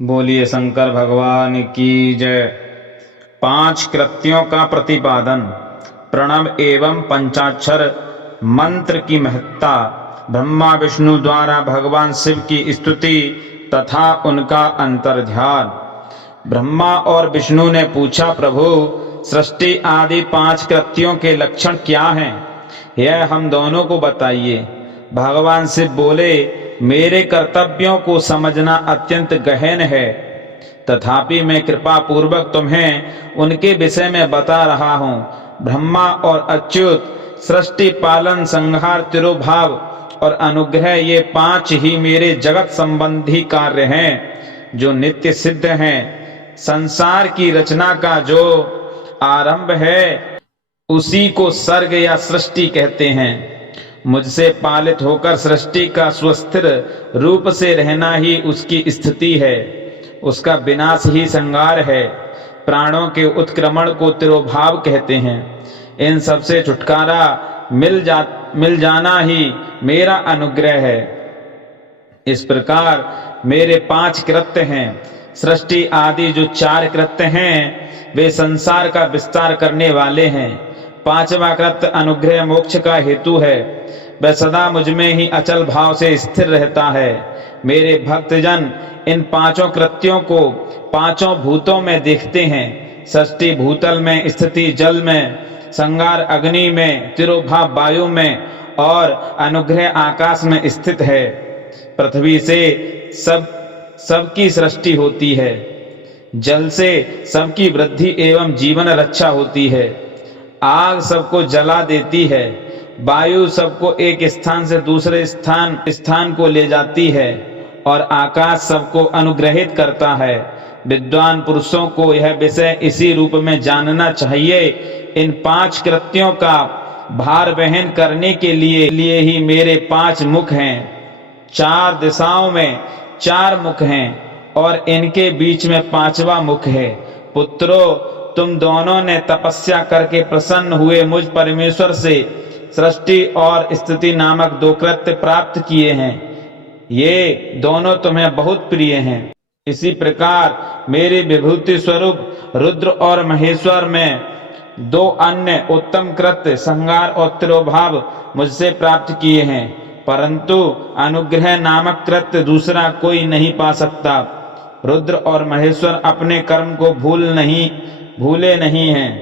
बोलिए शंकर भगवान की जय। 5 कृत्यों का प्रतिपादन। प्रणव एवं पंचाक्षर मंत्र की महत्ता। ब्रह्मा विष्णु द्वारा भगवान शिव की स्तुति तथा उनका अंतर्ध्यान। ब्रह्मा और विष्णु ने पूछा, प्रभु सृष्टि आदि 5 कृत्यों के लक्षण क्या हैं? यह हम दोनों को बताइए। भगवान शिव बोले, मेरे कर्तव्यों को समझना अत्यंत गहन है, तथापि मैं कृपा पूर्वक तुम्हें उनके विषय में बता रहा हूँ। ब्रह्मा और अच्युत, सृष्टि, पालन, संहार, तिरोभाव और अनुग्रह, ये 5 ही मेरे जगत संबंधी कार्य हैं जो नित्य सिद्ध हैं। संसार की रचना का जो आरंभ है उसी को सर्ग या सृष्टि कहते हैं। मुझसे पालित होकर सृष्टि का स्वस्थिर रूप से रहना ही उसकी स्थिति है, उसका विनाश ही संहार है। प्राणों के उत्क्रमण को तिरोभाव कहते हैं। इन सब से छुटकारा मिल जाना ही मेरा अनुग्रह है। इस प्रकार मेरे 5 कृत्य हैं। सृष्टि आदि जो 4 कृत्य हैं वे संसार का विस्तार करने वाले हैं। 5वां कृत्य अनुग्रह मोक्ष का हेतु है। वह सदा मुझ में ही अचल भाव से स्थिर रहता है। मेरे भक्तजन इन 5 कृत्यों को 5 भूतों में देखते हैं। सृष्टि भूतल में, स्थिति जल में, संहार अग्नि में, तिरोभाव वायु में और अनुग्रह आकाश में स्थित है। पृथ्वी से सबकी सृष्टि होती है। जल से सबकी वृद्धि एवं जीवन रक्षा होती है। आग सबको जला देती है। वायु सबको एक स्थान से दूसरे स्थान को ले जाती है और आकाश सबको अनुग्रहित करता है। विद्वान पुरुषों को यह विषय इसी रूप में जानना चाहिए। इन 5 कृत्यों का भार वहन करने के लिए ही मेरे 5 मुख हैं। 4 दिशाओं में 4 मुख हैं और इनके बीच में 5वां मुख है। पुत्रों, तुम दोनों ने तपस्या करके प्रसन्न हुए मुझ परमेश्वर से सृष्टि और स्थिति नामक 2 कृत्य प्राप्त किए हैं। ये दोनों तुम्हें बहुत प्रिय हैं। इसी प्रकार मेरे विभूति स्वरूप रुद्र और महेश्वर में 2 अन्य उत्तम कृत्य संहार और तिरोभाव मुझसे प्राप्त किए हैं, परंतु अनुग्रह नामक कृत्य दूसरा कोई नहीं पा सकता। रुद्र और महेश्वर अपने कर्म को भूले नहीं हैं,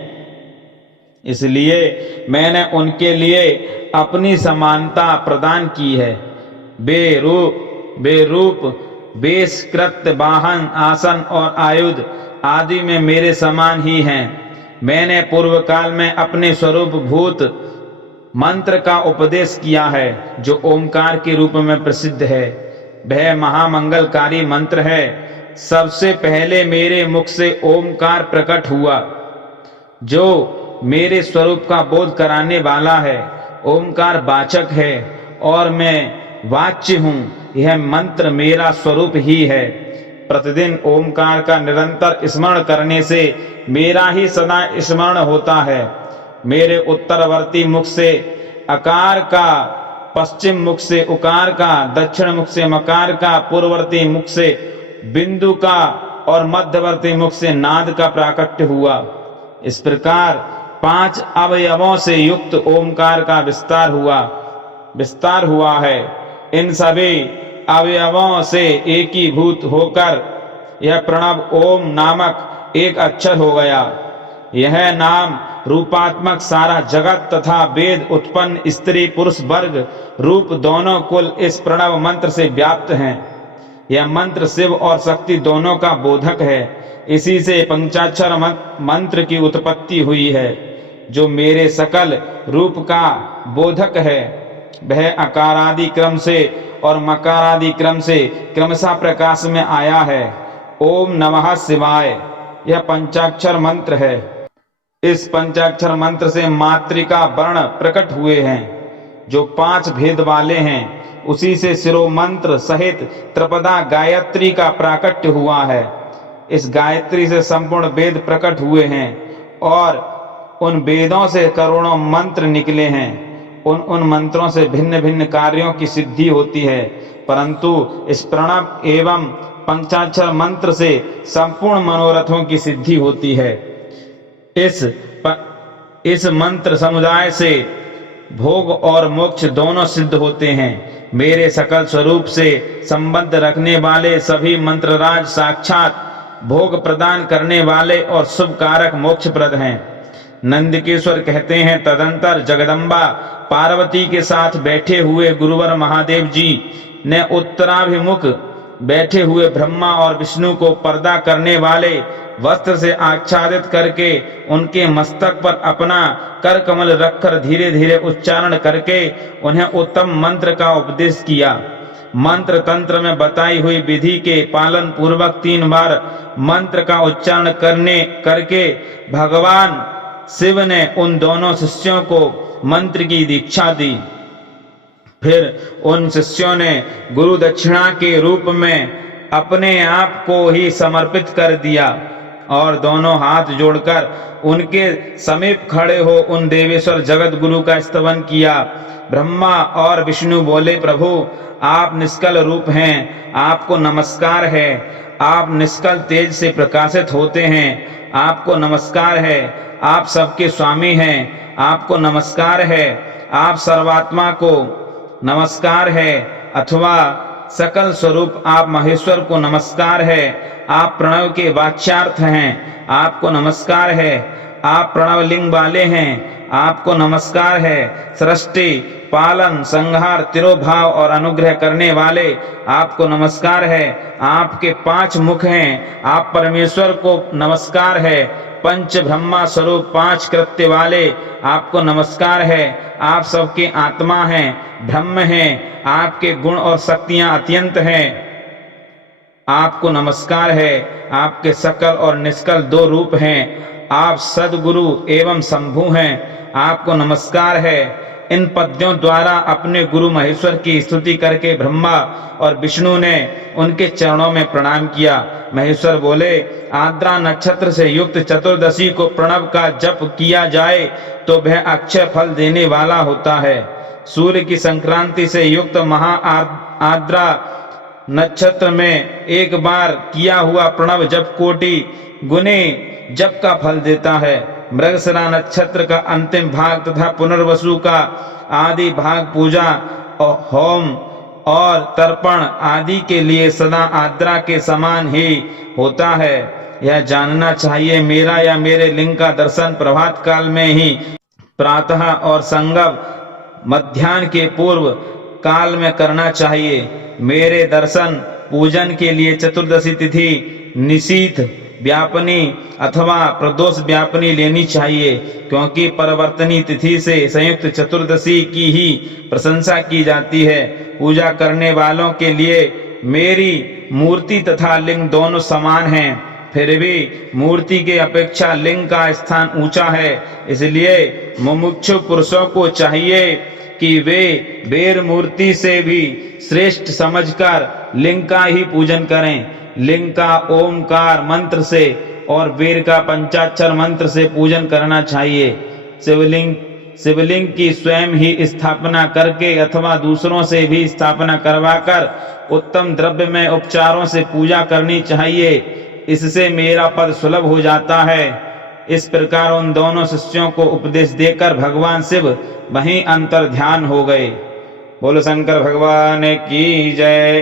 इसलिए मैंने उनके लिए अपनी समानता प्रदान की है। बेरूप, वेश, कृत्य, वाहन, आसन और आयुध आदि में मेरे समान ही हैं। मैंने पूर्व काल में अपने स्वरूप भूत मंत्र का उपदेश किया है जो ओमकार के रूप में प्रसिद्ध है। वह महामंगलकारी मंत्र है। सबसे पहले मेरे मुख से ओमकार प्रकट हुआ जो मेरे स्वरूप का बोध कराने वाला है। ओमकार वाचक है और मैं वाच्य हूँ। यह मंत्र मेरा स्वरूप ही है। प्रतिदिन ओमकार का निरंतर स्मरण करने से मेरा ही सदा स्मरण होता है। मेरे उत्तरवर्ती मुख से अकार का, पश्चिम मुख से उकार का, दक्षिण मुख से मकार का, पूर्ववर्ती मुख से बिंदु का और मध्यवर्ती मुख से नाद का प्राकट्य हुआ। इस प्रकार 5 अवयवों से युक्त ओमकार का विस्तार हुआ है। इन सभी अवयवों से एकीभूत होकर यह प्रणव ओम नामक एक अक्षर हो गया। यह नाम रूपात्मक सारा जगत तथा वेद उत्पन्न स्त्री पुरुष वर्ग रूप दोनों कुल इस प्रणव मंत्र से व्याप्त हैं। यह मंत्र शिव और शक्ति दोनों का बोधक है। इसी से पंचाक्षर मंत्र की उत्पत्ति हुई है जो मेरे सकल रूप का बोधक है। वह अकारादि क्रम से और मकारादि क्रम से क्रमशः प्रकाश में आया है। ओम नमः शिवाय यह पंचाक्षर मंत्र है। इस पंचाक्षर मंत्र से मातृका वर्ण प्रकट हुए हैं जो 5 भेद वाले हैं। उसी से शिरो मंत्र सहित त्रिपदा गायत्री का प्राकट्य हुआ है। इस गायत्री से संपूर्ण वेद प्रकट हुए हैं और उन वेदों से करोड़ों मंत्र निकले हैं। उन मंत्रों से भिन्न भिन्न कार्यों की सिद्धि होती है, परंतु इस प्रणव एवं पंचाक्षर मंत्र से संपूर्ण मनोरथों की सिद्धि होती है। इस मंत्र समुदाय से भोग और मोक्ष दोनों सिद्ध होते हैं। मेरे सकल स्वरूप से संबंध रखने वाले सभी मंत्रराज साक्षात भोग प्रदान करने वाले और शुभ कारक मोक्षप्रद हैं। नंदकेश्वर कहते हैं, तदंतर जगदम्बा पार्वती के साथ बैठे हुए गुरुवर महादेव जी ने उत्तराभिमुख बैठे हुए ब्रह्मा और विष्णु को पर्दा करने वाले वस्त्र से आच्छादित करके उनके मस्तक पर अपना कर कमल रखकर धीरे धीरे उच्चारण करके उन्हें उत्तम मंत्र का उपदेश किया। मंत्र तंत्र में बताई हुई विधि के पालन पूर्वक 3 बार मंत्र का उच्चारण करके भगवान शिव ने उन दोनों शिष्यों को मंत्र की दीक्षा दी। फिर उन शिष्यों ने गुरु दक्षिणा के रूप में अपने आप को ही समर्पित कर दिया और दोनों हाथ जोड़कर उनके समीप खड़े हो उन देवेश्वर जगत गुरु का स्तवन किया। ब्रह्मा और विष्णु बोले, प्रभु आप निष्कल रूप हैं, आपको नमस्कार है। आप निष्कल तेज से प्रकाशित होते हैं, आपको नमस्कार है। आप सबके स्वामी हैं, आपको नमस्कार है। आप सर्वात्मा को नमस्कार है, अथवा सकल स्वरूप आप महेश्वर को नमस्कार है। आप प्रणव के वाच्यार्थ हैं, आपको नमस्कार है। आप प्रणव लिंग वाले हैं, आपको नमस्कार है। सृष्टि पालन संहार तिरोभाव और अनुग्रह करने वाले आपको नमस्कार है। आपके 5 मुख हैं, आप परमेश्वर को नमस्कार है। पंच ब्रह्मा स्वरूप 5 कृत्य वाले आपको नमस्कार है। आप सबके आत्मा हैं, ब्रह्म हैं, आपके गुण और शक्तियां अत्यंत हैं, आपको नमस्कार है। आपके सकल और निष्कल 2 रूप हैं। आप सद्गुरु एवं शंभु हैं, आपको नमस्कार है। इन पद्यों द्वारा अपने गुरु महेश्वर की स्तुति करके ब्रह्मा और विष्णु ने उनके चरणों में प्रणाम किया। महेश्वर बोले, आर्द्रा नक्षत्र से युक्त चतुर्दशी को प्रणव का जप किया जाए तो वह अक्षय फल देने वाला होता है। सूर्य की संक्रांति से युक्त महा आर्द्रा नक्षत्र में एक बार किया हुआ प्रणव जप कोटि गुने जप का फल देता है। मृगशिरा नक्षत्र का अंतिम भाग तथा पुनर्वसु का आदि भाग पूजा होम और तर्पण आदि के लिए सदा आर्द्रा के समान ही होता है। यह जानना चाहिए, मेरा या मेरे लिंग का दर्शन प्रभात काल में ही प्रातः और संगम मध्याह्न के पूर्व काल में करना चाहिए। मेरे दर्शन पूजन के लिए चतुर्दशी तिथि निशीथ व्यापनी अथवा प्रदोष व्यापनी लेनी चाहिए, क्योंकि परिवर्तनी तिथि से संयुक्त चतुर्दशी की ही प्रशंसा की जाती है। पूजा करने वालों के लिए मेरी मूर्ति तथा लिंग दोनों समान हैं, फिर भी मूर्ति के अपेक्षा लिंग का स्थान ऊंचा है। इसलिए मुमुक्षु पुरुषों को चाहिए कि वे बेर मूर्ति से भी श्रेष्ठ समझकर लिंग का ही पूजन करें। लिंग का ओमकार मंत्र से और बेर का पंचाक्षर मंत्र से पूजन करना चाहिए। शिवलिंग की स्वयं ही स्थापना करके अथवा दूसरों से भी स्थापना करवाकर उत्तम द्रव्य में उपचारों से पूजा करनी चाहिए। इससे मेरा पद सुलभ हो जाता है। इस प्रकार उन दोनों शिष्यों को उपदेश देकर भगवान शिव वहीं अंतर ध्यान हो गए। बोलो शंकर भगवान की जय।